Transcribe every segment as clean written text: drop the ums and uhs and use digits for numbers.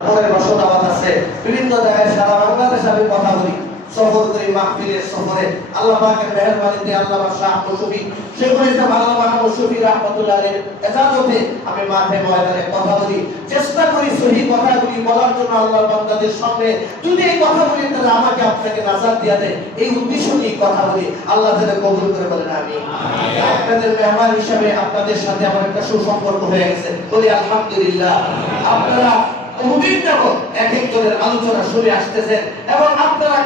পরে বসবাস আছে বিভিন্ন জায়গায় সারা বাংলাদেশে আমি কথা বলি, সফর করি, মাহফিলের সফরে আল্লাহ পাকের মেহেরবানিতে আল্লামা শাহ মুশফি শেখুল ইসলাম আল্লামা মুশফি রাহমাতুল্লাহ আলাইহির ইজাজতে আমি মাঠে ময়দানে কথা বলি, চেষ্টা করি সহি কথাগুলি বলার জন্য আল্লাহর বান্দাদের সামনে। যদি এই কথা বলি তাহলে আমাকে আপনাকে নাজাত দিয়া দেয়, এই উদ্দেশ্য নিয়ে কথা বলি। আল্লাহ তাআলা কবুল করে বলেন আমিন। আপনাদের মেহমান হিসেবে আপনাদের সাথে আমার একটা সুসম্পর্ক হয়ে গেছে, বলি আলহামদুলিল্লাহ। আপনারা বহুদিন যাবত এক একজনের আলোচনা শুনে আসতেছেন এবং আপনারা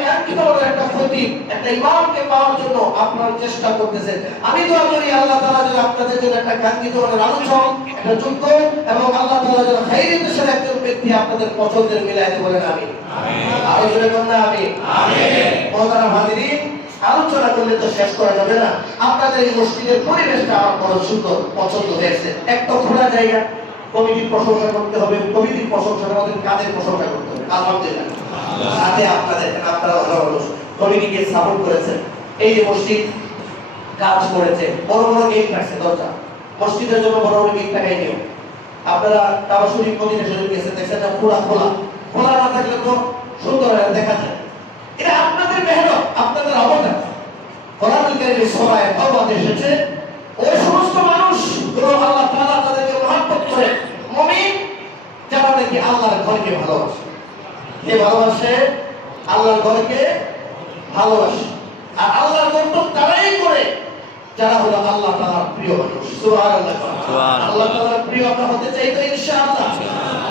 একটা ক্ষতি একটা ইমামকে পাওয়ার জন্য আপনারা চেষ্টা করতেছেন। আমি দোয়া করি আল্লাহ তাআলা যেন আপনাদের জন্য একটা কাঙ্ক্ষিত আলোচক, একটা যোগ্য এবং আল্লাহ তাআলা যেন খাইরের দেশের একজন ব্যক্তি আপনাদের পছন্দের মিলাইতে বলেন আমিন। আরো জোরে বলেন আমিন। মহতারাম হাজিরিন, আলোচনা করলে তো শেষ করা যাবে না। আপনাদের এই মসজিদের পরিবেশটা আমার বড় সুন্দর পছন্দ হয়েছে। একটা খোলা জায়গা, কমিটির প্রশংসা করতে হবে, কমিটির প্রশংসা আমাদের কাজের প্রশংসা করতে হবে আলহামদুলিল্লাহ। সাথে আপনারা ভালো মানুষ কমিটিকে সাপোর্ট করেছেন। এই যে মসজিদ কাজ করেছে, বড় বড় গেট রাখছে, দরজা মসজিদের জন্য বড় বড় গেট লাগাই নিও। আপনারা কাবা শরীফ মদিনা শরীফ গেছেন, দেখছেন না পুরা খোলা, খোলা না থাকলে তো সুন্দর দেখা যায়। এটা আপনাদের মেহনত, আপনাদের অবদান। কোরআনুল কারীমের সূরা তাওবা এসেছে, ওই সমস্ত মানুষ গুলো আল্লাহ তাআলা তাদেরকে মহব্বত করে, মুমিন যারা নাকি আল্লাহর ঘরকে ভালোবাসে। যে ভালোবাসে আল্লাহর ঘরকে ভালোবাসে, আর আল্লাহর ঘর তো তারাই করে যারা হলো আল্লাহ তাআলার প্রিয় মানুষ। সুবহানাল্লাহ। আল্লাহ তাআলার প্রিয় আমরা হতে চাই তো ইনশাআল্লাহ।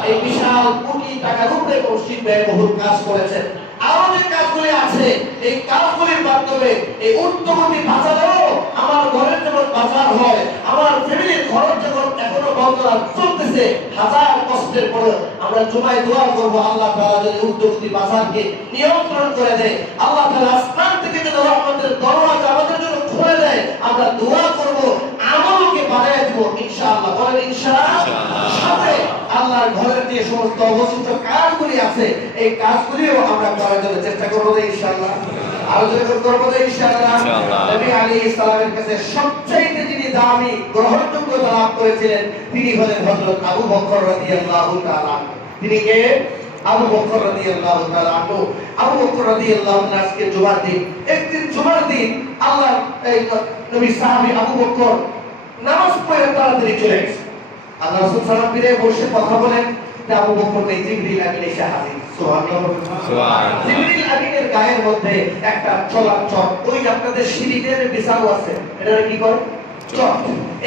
এই বিশাল কোটি টাকার উপরে মসজিদ ব্যয়বহুল কাজ করেছেন। আরো যে কাজগুলি আছে, এই কাজগুলির মাধ্যমে এই উত্তমতি বাঁচালেও আমার ঘরের যেমন বাজার হয়, আমার ফ্যামিলির খরচ যখন এখনো বন্ধরা চলতেছে, হাজার কষ্টের পরে আমরা জুমায় দোয়া করবো আল্লাহ তাআলা যদি উত্তমতি বাজারকে নিয়ন্ত্রণ করে দেয়, আল্লাহ তাআলা আসমান থেকে যদি রহমতের দরওয়াজা আমাদের জন্য খুলে দেয়, আমরা দোয়া করব আমলকে বাড়ায় দিব ইনশাআল্লাহ। বলেন ইনশাআল্লাহ। সাথে আল্লাহর ঘরের যে সমস্ত অবশিষ্ট কাজগুলি আছে, এই কাজগুলিও আমরা করার জন্য চেষ্টা করব ইনশাআল্লাহ। আলোচনা করব ইনশাআল্লাহ। নবী আলাইহিস সালামের কাছে সবচেয়ে যিনি দামি গ্রহণযোগ্যতা লাভ করেছিলেন, তিনি হলেন হযরত আবু বকর রাদিয়াল্লাহু তাআলা। তিনি কে? আবু বকর রাদিয়াল্লাহু তাআলা আনহু। আবু বকর রাদিয়াল্লাহু আনহু আজকে জুমার দিন, একদিন জুমার দিন আল্লাহ এই নবী সাহাবী আবু বকর নামাজ পড়ে তাড়াতাড়ি চলে গেছে। আল্লাহ রাসূল সাল্লাল্লাহু আলাইহি ওয়াসাল্লাম বসে কথা বলেন, আবু বকর নেই, জিবরিল আমিন এসে হাজির। সুবহানাল্লাহ। জিবরিল আমিনের গায়ের মধ্যে একটা চলার চট, ওই আপনাদের সিঁড়িদের বিছানো আছে, এটা কি করে? চট।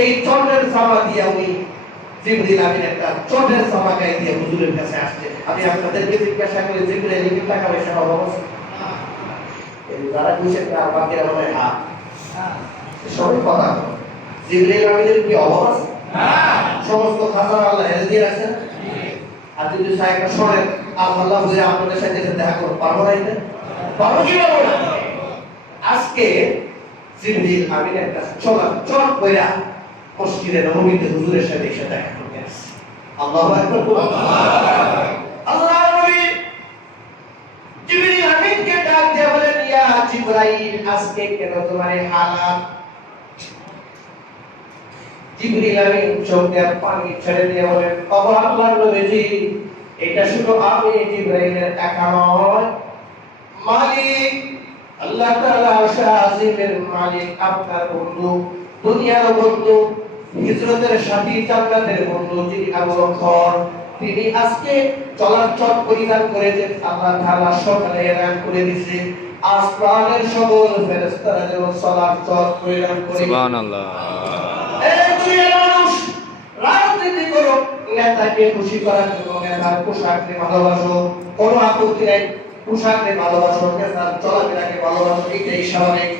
এই চটের জামা দিয়ে উনি জিবরিল আমিন একটা চটের জামা গায়ে দিয়ে হুজুরের কাছে আসছে। আমি আপনাদেরকে জিজ্ঞাসা করি, জিবরিল আমিন টাকা পয়সা অভাব আছে? এই যারা বুঝে তার বাকিরা বলে হ্যাঁ, সবই কথা। জিবরিল আমিনের কি অভাব আছে? সমস্ত খাজানা আল্লাহ এনে দিয়ে রাখছেন। আর যদি সাহেবরা শোনেন আল্লাহ বুঝে আপনাদের সাথে দেখা করতে পারবো না, এটা পারবো কি পারবো না? আজকে জিবরিল আমিন একটা চলার চট কইরা মসজিদে নববীতে হুজুরের সাথে এসে দেখা করতে আসছে। আল্লাহু আকবার। আল্লাহর নবী জিবরিল আমিনকে ডাক দিয়ে বলেন, ইয়া জিবরাইল, আজকে কেন তোমার এই হালাত? জিবরিল আমিন চোখে পানি ছেড়ে দিয়ে বলেন, ও আল্লাহর নবীজি, এটা শুধু আমি জিবরাইলের একা নয়, মালিক আল্লাহ তাআলা আরশে আজিমের মালিক, আপনার বন্ধু, দুনিয়ার বন্ধু, হিজরতের সাথী, জান্নাতের বন্ধু যিনি আবু বকর, তিনি আজকে চলার চট পরিধান করেছেন। আল্লাহ তাআলা সকালে এলান করে দিয়েছে, আসমানের সকল ফেরেশতারা যেন চলার চট পরিধান করে। সুবহানাল্লাহ। রাজনীতি করো, নেতাকে খুশি করার জন্য নেতার পোশাককে ভালোবাসো, কোনো আপত্তি নেই, পোশাককে ভালোবাসো, নেতার চলাফেরাকে ভালোবাসো, এটাই স্বাভাবিক।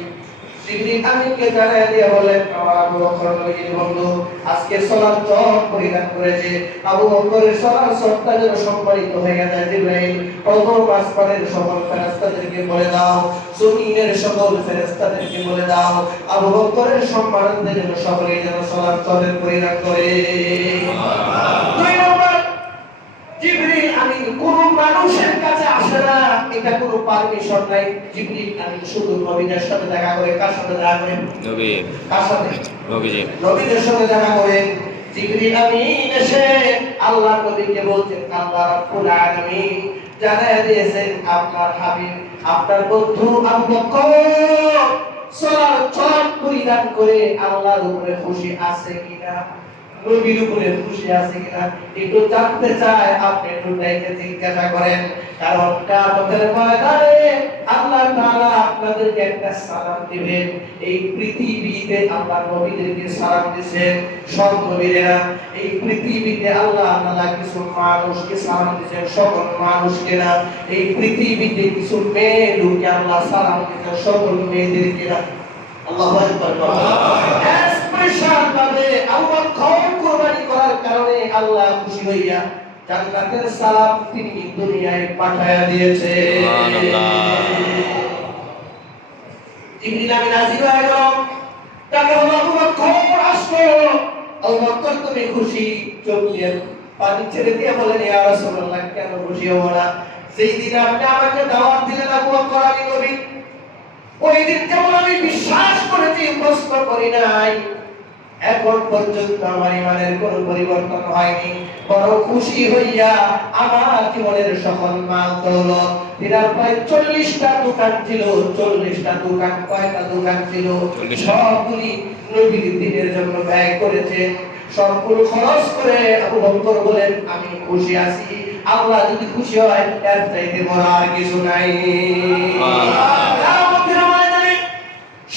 জিবরিল আমিনকে জানায় দিয়ে বলেন, আমার আবু বকর নবীর বন্ধু আজকে সালাত চট পরিধান করেছে, আবু বকরের সালাত সত্তা যেন সম্মানিত হয়ে যায়। জিবরাইল, প্রথম আসমানের সকল ফেরেশতাদেরকে বলে দাও, জমিনের সকল ফেরেশতাদেরকে বলে দাও, আবু বকরের সম্মানার্থে যেন সকলেই যেন সালাত চট পরিধান করে। দুই নম্বর, জিবরিল আমিন কোন মানুষের কাছে আসে না, এটা কোনো পারমিশন নাই। জিবরিল আমিন শুধু নবীদের সাথে দেখা করে। কার সাথে দেখা করে? নবী। কার সাথে? নবীজি। নবীদের সাথে দেখা করে। জিবরিল আমিন এসে আল্লাহর নবীকে বলছেন আল্লাহ রাব্বুল আলামিন জানায় দিয়েছেন আপনার হাবিব আপনার বন্ধু আবু বকর চলার পরিধান করে আল্লাহর উপরে খুশি আছে কিনা, নবীর উপরে খুশি আছে কিনা একটু জানতে চায়। আপনি একটু তাইকে জিজ্ঞাসা করেন, কারণ কিয়ামতের ময়দানে আল্লাহ তাআলা আপনাদেরকে একটা সালাম দিবেন। এই পৃথিবীতে আল্লাহ নবীদেরকে সালাম দিয়েছেন সব নবীরা, এই পৃথিবীতে আল্লাহ তাআলা কিছু মানুষকে সালাম দিয়েছেন সকল মানুষকে না, এই পৃথিবীতে কিছু মেয়ে লোককে আল্লাহ সালাম দিয়েছেন সকল মেয়েদেরকে না। আল্লাহু আকবার। স্পেশাল ভাবে আবু বকর কুরবানি করার কারণে আল্লাহ খুশি হইয়া জান্নাতের সালাম তিনি দুনিয়ায় পাঠায়া দিয়েছে। জিবরিল আমিন নাযিল হয়ে গেল, তাকে আবু বকর আসলো। আবু বকর তুমি খুশি? চোখ দিয়ে পানি ছেড়ে দিয়ে বলেন ইয়া রাসূলুল্লাহ কেন খুশি হব না? সেই দিন আপনি আমাকে দাওয়াত দিলেন আবু বকর আমি নবী, ওই দিন যেমন আমি বিশ্বাস করেছি প্রশ্ন করি নাই, এখন পর্যন্ত আমার ইমানের কোনো পরিবর্তন হয়নি, বড় খুশি হইয়া আমার জীবনের সকল মাল দৌলত, তিনার প্রায় 40টা দোকান ছিল, 40টা দোকান, কয়টা দোকান ছিল সবগুলি নবীর দ্বীনের জন্য ব্যয় করেছেন, সবগুলো খরচ করে আবু বকর বলেন আমি খুশি আছি। আল্লাহ যদি খুশি হয় এর চাইতে বড় আর কিছু নাই।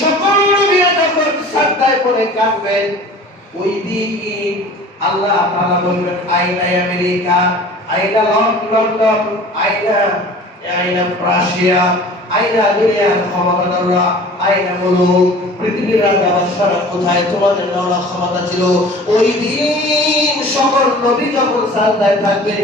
সকল নবীরা যখন সাজদায় পড়ে কাঁদবেন, ওই দিন আল্লাহ তাআলা বলবেন আইনা আমেরিকা, আইনা লন্ডন, আইনা রাশিয়া, আইনা দুনিয়ার ক্ষমতাধররা, আইনা মুলুক, পৃথিবীর রাজা বাদশাহরা কোথায়? তোমাদের নেওয়ার ক্ষমতা ছিল। ওই দিন সকল নবী যখন সাজদায় থাকবে